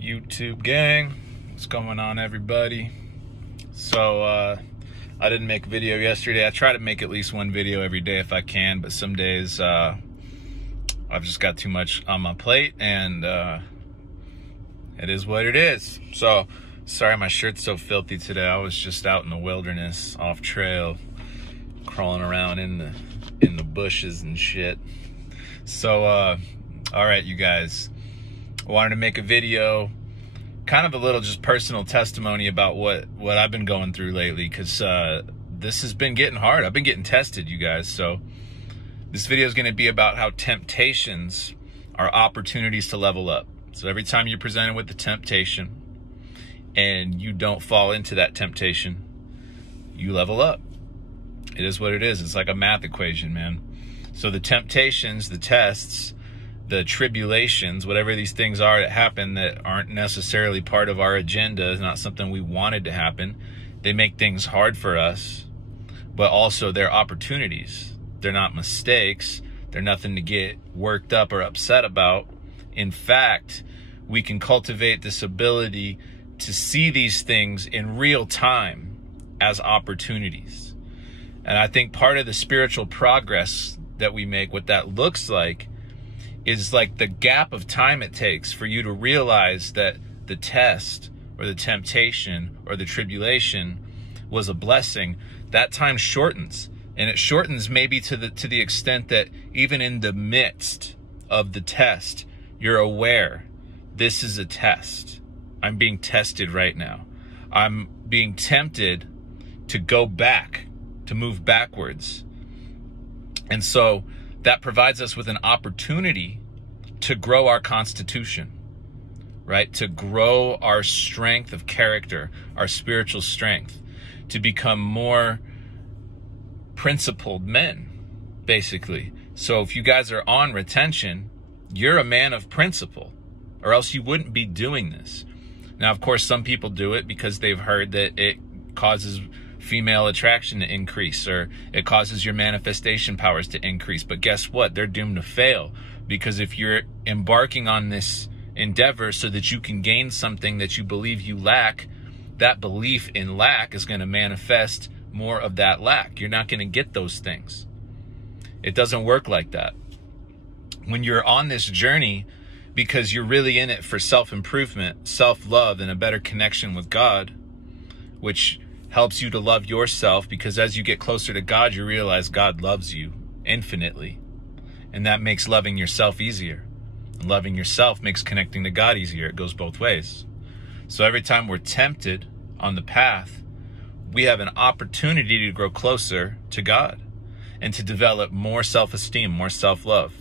YouTube gang, what's going on, everybody? So I didn't make a video yesterday. I try to make at least one video every day if I can, but some days I've just got too much on my plate, and it is what it is. So sorry my shirt's so filthy today. I was just out in the wilderness, off trail, crawling around in the bushes and shit. So all right, you guys, I wanted to make a video, kind of a little just personal testimony about what I've been going through lately, because this has been getting hard. I've been getting tested, you guys. So this video is going to be about how temptations are opportunities to level up. So every time you're presented with the temptation and you don't fall into that temptation, you level up. It is what it is. It's like a math equation, man. So the temptations, the tests, the tribulations, whatever these things are that happen that aren't necessarily part of our agenda, is not something we wanted to happen. They make things hard for us, but also they're opportunities. They're not mistakes. They're nothing to get worked up or upset about. In fact, we can cultivate this ability to see these things in real time as opportunities. And I think part of the spiritual progress that we make, what that looks like, is like the gap of time it takes for you to realize that the test or the temptation or the tribulation was a blessing. That time shortens, and it shortens maybe to the extent that even in the midst of the test, you're aware, this is a test. I'm being tested right now. I'm being tempted to go back, to move backwards. And so that provides us with an opportunity to grow our constitution, right? To grow our strength of character, our spiritual strength, to become more principled men, basically. So if you guys are on retention, you're a man of principle, or else you wouldn't be doing this. Now, of course, some people do it because they've heard that it causes female attraction to increase, or it causes your manifestation powers to increase. But guess what? They're doomed to fail, because if you're embarking on this endeavor so that you can gain something that you believe you lack, that belief in lack is going to manifest more of that lack. You're not going to get those things. It doesn't work like that. When you're on this journey because you're really in it for self-improvement, self-love, and a better connection with God, which helps you to love yourself, because as you get closer to God, you realize God loves you infinitely. And that makes loving yourself easier. And loving yourself makes connecting to God easier. It goes both ways. So every time we're tempted on the path, we have an opportunity to grow closer to God and to develop more self-esteem, more self-love.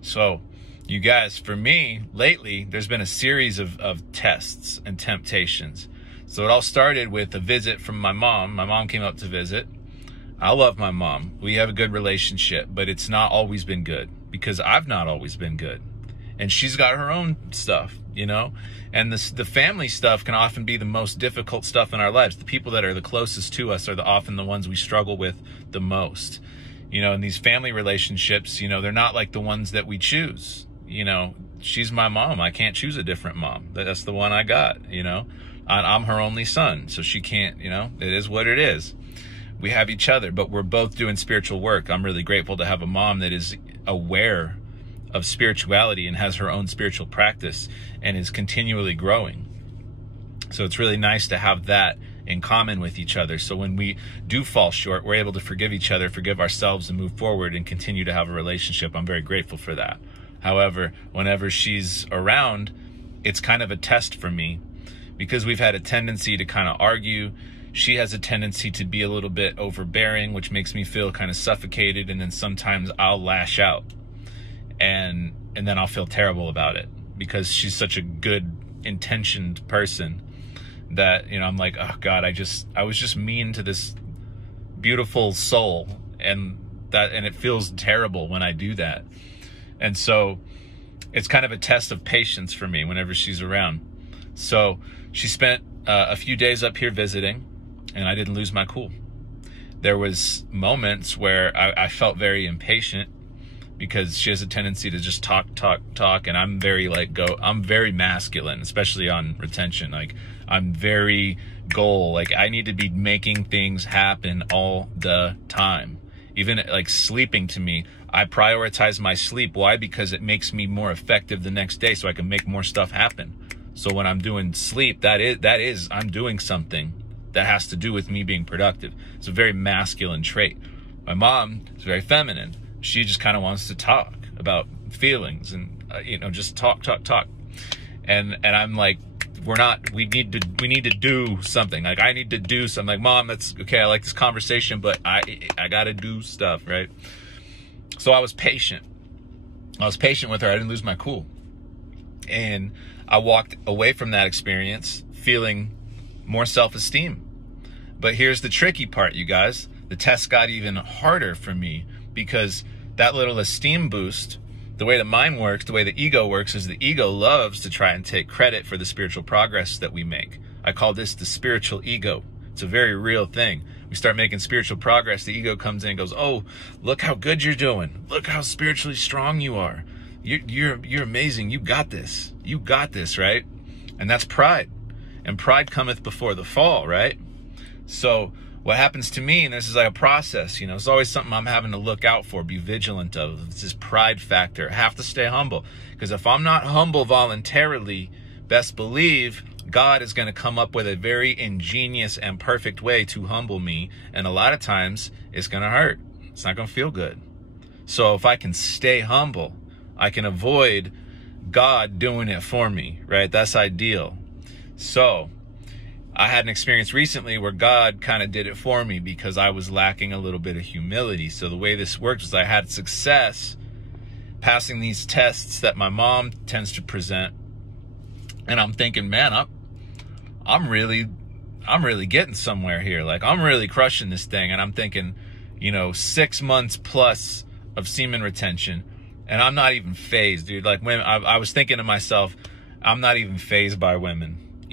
So you guys, for me, lately, there's been a series of tests and temptations. So it all started with a visit from my mom. My mom came up to visit. I love my mom. We have a good relationship, but it's not always been good because I've not always been good. And she's got her own stuff, you know? And the family stuff can often be the most difficult stuff in our lives. The people that are the closest to us are often the ones we struggle with the most. You know, in these family relationships, you know, they're not like the ones that we choose. You know, she's my mom. I can't choose a different mom. That's the one I got, you know? I'm her only son, so she can't, you know, it is what it is. We have each other, but we're both doing spiritual work. I'm really grateful to have a mom that is aware of spirituality and has her own spiritual practice and is continually growing. So it's really nice to have that in common with each other. So when we do fall short, we're able to forgive each other, forgive ourselves, and move forward and continue to have a relationship. I'm very grateful for that. However, whenever she's around, it's kind of a test for me, because we've had a tendency to kind of argue. She has a tendency to be a little bit overbearing, which makes me feel kind of suffocated. And then sometimes I'll lash out and then I'll feel terrible about it, because she's such a good intentioned person that, you know, I'm like, oh God, I was just mean to this beautiful soul. And it feels terrible when I do that. And so it's kind of a test of patience for me whenever she's around. So she spent a few days up here visiting, and I didn't lose my cool. There was moments where I felt very impatient. because she has a tendency to just talk, and I'm very I'm very masculine, especially on retention. Like, I'm very goal. Like, I need to be making things happen all the time. Even like sleeping, to me, I prioritize my sleep. Why? Because it makes me more effective the next day, so I can make more stuff happen. So when I'm doing sleep, that is I'm doing something that has to do with me being productive. It's a very masculine trait. My mom is very feminine. She just kind of wants to talk about feelings and just talk. And I'm like, we need to do something. Like, I need to do something. Like, Mom, that's okay. I like this conversation, but I got to do stuff, right? So I was patient. with her. I didn't lose my cool. And I walked away from that experience feeling more self-esteem. But here's the tricky part, you guys. The test got even harder for me, because that little esteem boost, the way the mind works, the way the ego works, is the ego loves to try and take credit for the spiritual progress that we make. I call this the spiritual ego. It's a very real thing. We start making spiritual progress, the ego comes in and goes, oh, look how good you're doing. Look how spiritually strong you are. You're amazing. You got this. You got this, right? And that's pride. And pride cometh before the fall, right? So what happens to me, and this is like a process, it's always something I'm having to look out for, be vigilant of. It's this pride factor. I have to stay humble, because if I'm not humble voluntarily, best believe God is going to come up with a very ingenious and perfect way to humble me. And a lot of times it's going to hurt. It's not going to feel good. So if I can stay humble, I can avoid God doing it for me, right? That's ideal. So I had an experience recently where God kind of did it for me, because I was lacking a little bit of humility. So the way this worked was I had success passing these tests that my mom tends to present. And I'm thinking, man, I'm really getting somewhere here. Like, I'm really crushing this thing. And I'm thinking, 6 months plus of semen retention, and I'm not even phased, dude. Like, when I was thinking to myself, I'm not even phased by women.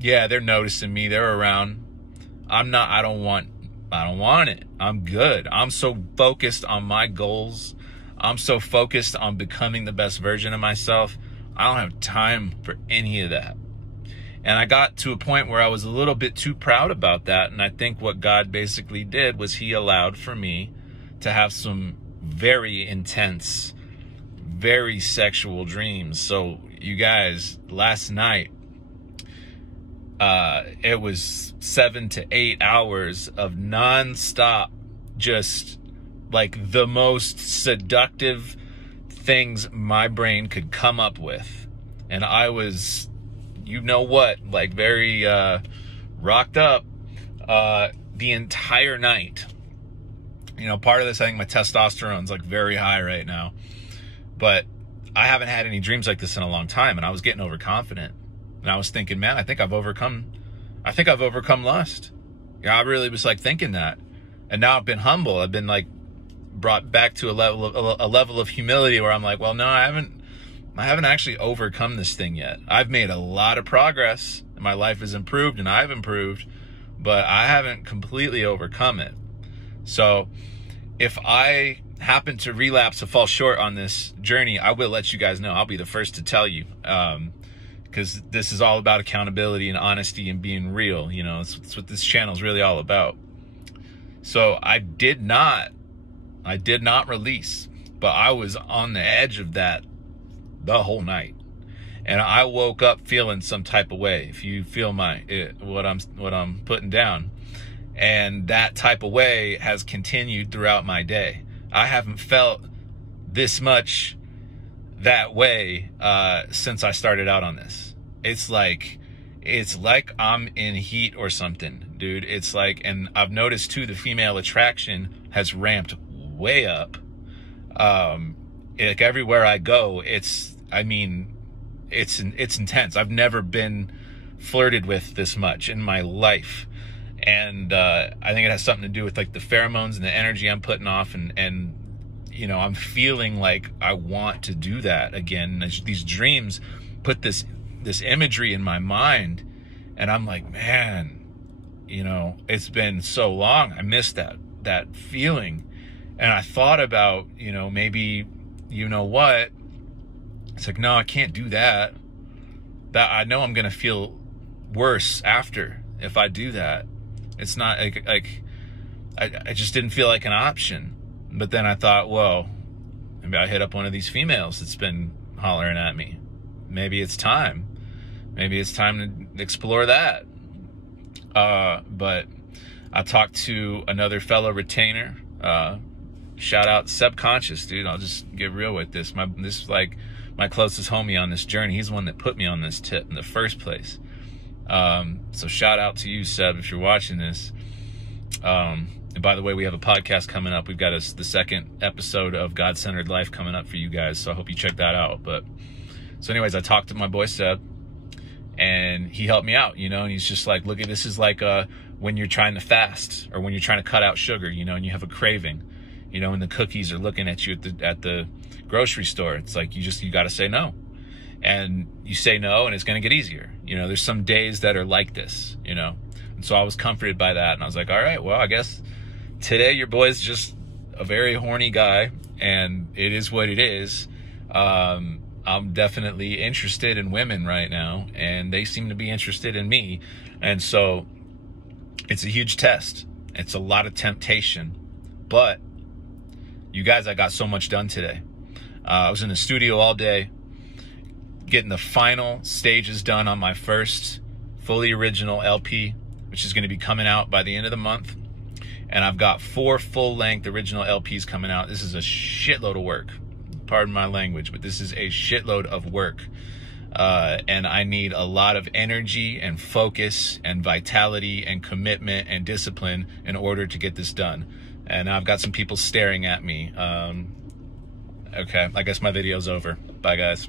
Yeah, they're noticing me, they're around. I don't want it. I'm good. I'm so focused on my goals. I'm so focused on becoming the best version of myself. I don't have time for any of that. And I got to a point where I was a little bit too proud about that. And I think what God basically did was he allowed for me to have some very intense, very sexual dreams. So you guys, last night, it was 7 to 8 hours of nonstop, just like the most seductive things my brain could come up with. And I was, like very rocked up the entire night. Part of this, I think my testosterone's like very high right now. But I haven't had any dreams like this in a long time, and I was getting overconfident. And I was thinking, man, I think I've overcome lust. I really was like thinking that. And now I've been humble. I've been like brought back to a level of humility where I'm like, well, no, I haven't actually overcome this thing yet. I've made a lot of progress, and my life has improved, and I've improved, but I haven't completely overcome it. So if I happen to relapse or fall short on this journey, I will let you guys know. I'll be the first to tell you, because this is all about accountability and honesty and being real. It's what this channel is really all about. So I did not release, but I was on the edge of that the whole night. And I woke up feeling some type of way, if you feel what I'm putting down. And that type of way has continued throughout my day. I haven't felt this much that way since I started out on this. It's like I'm in heat or something, dude. It's like, and I've noticed too, the female attraction has ramped way up. Like everywhere I go, it's intense. I've never been flirted with this much in my life. And I think it has something to do with like the pheromones and the energy I'm putting off, and I'm feeling like I want to do that again. These dreams put this imagery in my mind, and I'm like, man, it's been so long. I miss that feeling. And I thought about, maybe, what? It's like, no, I can't do that. That I know I'm going to feel worse after if I do that. It's not like I just didn't feel like an option. But then I thought, well, maybe I hit up one of these females that's been hollering at me. Maybe it's time. Maybe it's time to explore that. But I talked to another fellow retainer. Shout out Subconscious, dude. I'll just get real with this. This is like my closest homie on this journey. He's the one that put me on this tip in the first place. So shout out to you, Seb, if you're watching this. And by the way, we have a podcast coming up. We've got the second episode of God-Centered Life coming up for you guys. So I hope you check that out. So anyways, I talked to my boy Seb, and he helped me out, and he's just like, look, this is like when you're trying to fast or when you're trying to cut out sugar, and you have a craving, and the cookies are looking at you at the grocery store. It's like, you got to say no. And you say no, and it's going to get easier. There's some days that are like this, And so I was comforted by that. And I was like, all right, well, I guess today your boy's just a very horny guy, and it is what it is. I'm definitely interested in women right now, and they seem to be interested in me. And so it's a huge test. It's a lot of temptation. But you guys, I got so much done today. I was in the studio all day, getting the final stages done on my first fully original LP, which is going to be coming out by the end of the month. And I've got 4 full-length original LPs coming out. This is a shitload of work. Pardon my language, but this is a shitload of work. And I need a lot of energy and focus and vitality and commitment and discipline in order to get this done. And I've got some people staring at me. Okay, I guess my video's over. Bye, guys.